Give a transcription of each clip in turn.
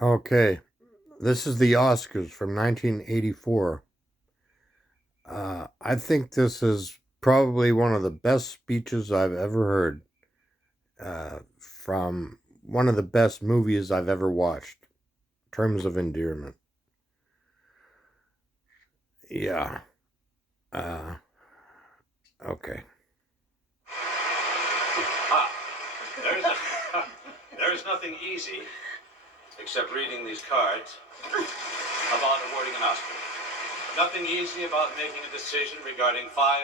Okay, this is the Oscars from 1984. I think this is probably one of the best speeches I've ever heard from one of the best movies I've ever watched. Terms of Endearment. Yeah. Uh, okay. Ah, there's, a, there's nothing easy except reading these cards about awarding an Oscar. Nothing easy about making a decision regarding 5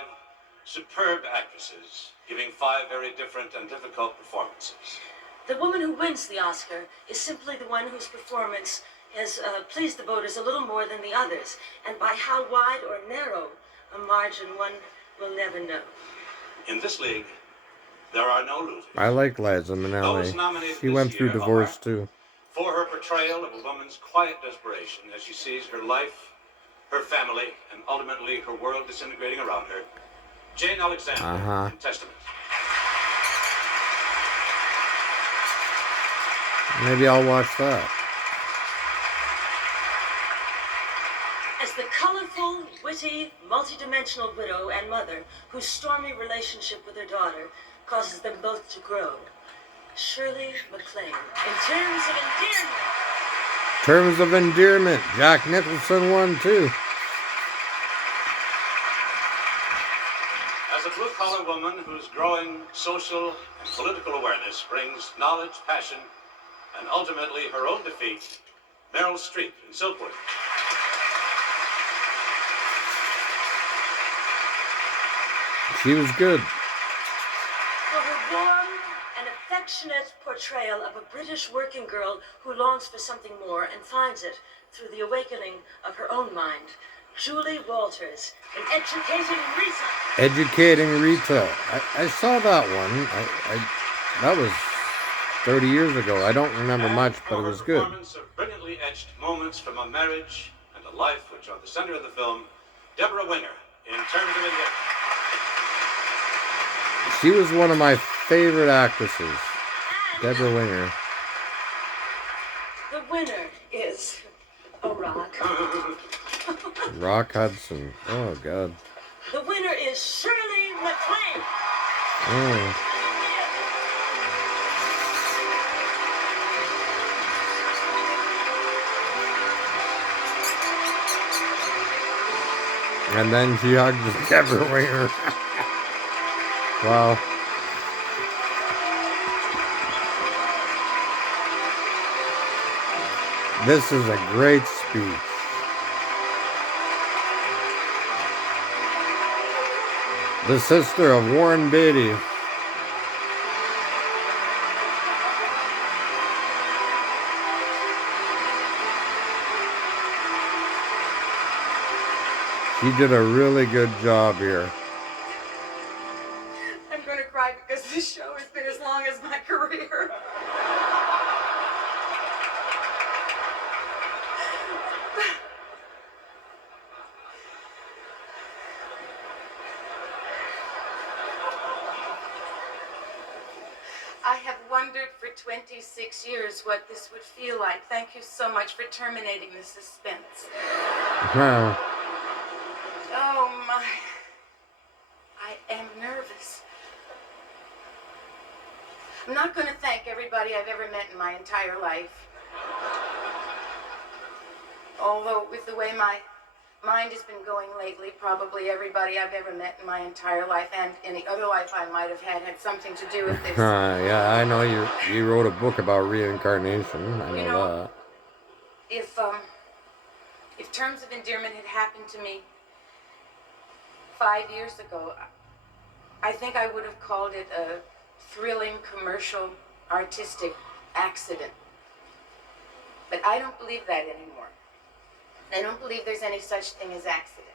superb actresses giving 5 very different and difficult performances. The woman who wins the Oscar is simply the one whose performance has pleased the voters a little more than the others, and by how wide or narrow a margin one will never know. In this league, there are no losers. I like Liza Those Minnelli. nominated She this went through year divorce are too. for her portrayal of a woman's quiet desperation as she sees her life, her family, and ultimately her world disintegrating around her, Jane Alexander in Testament. Maybe I'll watch that. As the colorful, witty, multidimensional widow and mother whose stormy relationship with her daughter causes them both to grow, Shirley MacLaine, in Terms of Endearment. Terms of Endearment. Jack Nicholson won too. As a blue-collar woman whose growing social and political awareness brings knowledge, passion, and ultimately her own defeat, Meryl Streep in Silkwood. She was good. For her warm and affectionate portrayal of a British working girl who longs for something more and finds it through the awakening of her own mind, Julie Walters in Educating Rita. Educating Rita. I saw that one. That was 30 years ago. I don't remember much, but it was good. Performance of brilliantly etched moments from a marriage and a life which are the center of the film, Deborah Winger in Terms of Endearment. She was one of my favorite actresses, Deborah Winger. The winner is a rock. Rock Hudson. Oh, God. The winner is Shirley MacLaine. Oh. And then she hugged Deborah Winger. Wow. This is a great speech. The sister of Warren Beatty. She did a really good job here. I'm going to cry because this show has been as long as my career. I have wondered for 26 years what this would feel like. Thank you so much for terminating the suspense. Wow. Oh, my. I am nervous. I'm not going to thank everybody I've ever met in my entire life. Although, with the way my mind has been going lately, probably everybody I've ever met in my entire life and any other life I might have had something to do with this. Yeah, I know you wrote a book about reincarnation. I know that. If Terms of Endearment had happened to me 5 years ago, I think I would have called it a thrilling, commercial, artistic accident. But I don't believe that anymore. I don't believe there's any such thing as accident.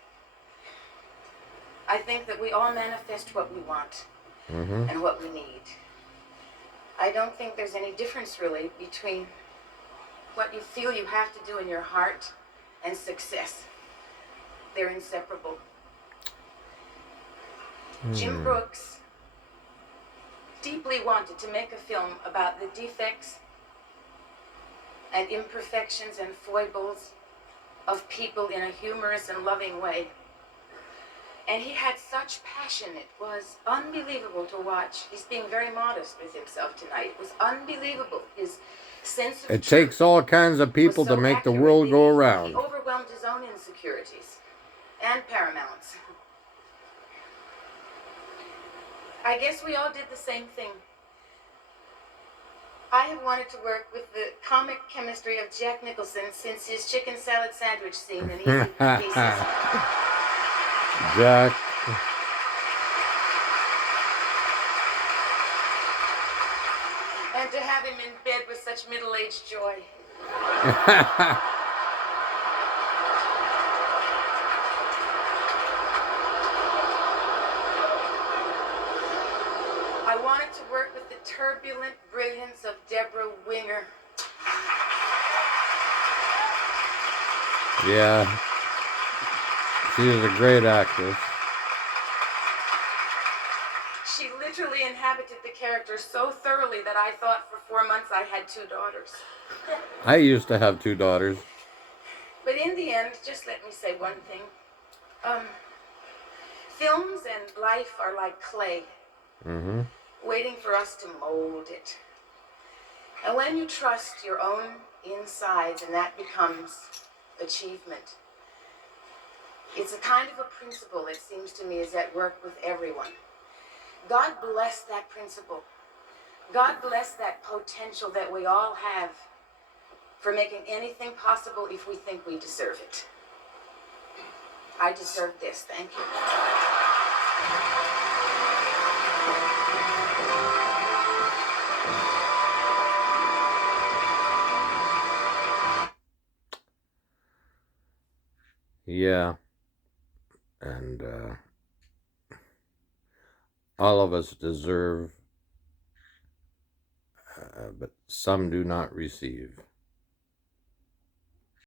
I think that we all manifest what we want and what we need. I don't think there's any difference really between what you feel you have to do in your heart and success. They're inseparable. Jim Brooks deeply wanted to make a film about the defects and imperfections and foibles of people in a humorous and loving way. And he had such passion, it was unbelievable to watch. He's being very modest with himself tonight. It was unbelievable. His sense of It truth takes all kinds of people was to so make the accurate world that go He around. overwhelmed his own insecurities and Paramount's. I guess we all did the same thing. I have wanted to work with the comic chemistry of Jack Nicholson since his chicken salad sandwich scene in Easy Pieces. Jack. And to have him in bed with such middle-aged joy. I wanted to work with the turbulent brilliance of Deborah Winger. Yeah. She is a great actress. She literally inhabited the character so thoroughly that I thought for 4 months I had 2 daughters. I used to have 2 daughters. But in the end, just let me say one thing. Films and life are like clay, waiting for us to mold it. And when you trust your own insides, and that becomes achievement, it's a kind of a principle, it seems to me, is at work with everyone. God bless that principle. God bless that potential that we all have for making anything possible if we think we deserve it. I deserve this. Thank you. Yeah. And all of us deserve, but some do not receive.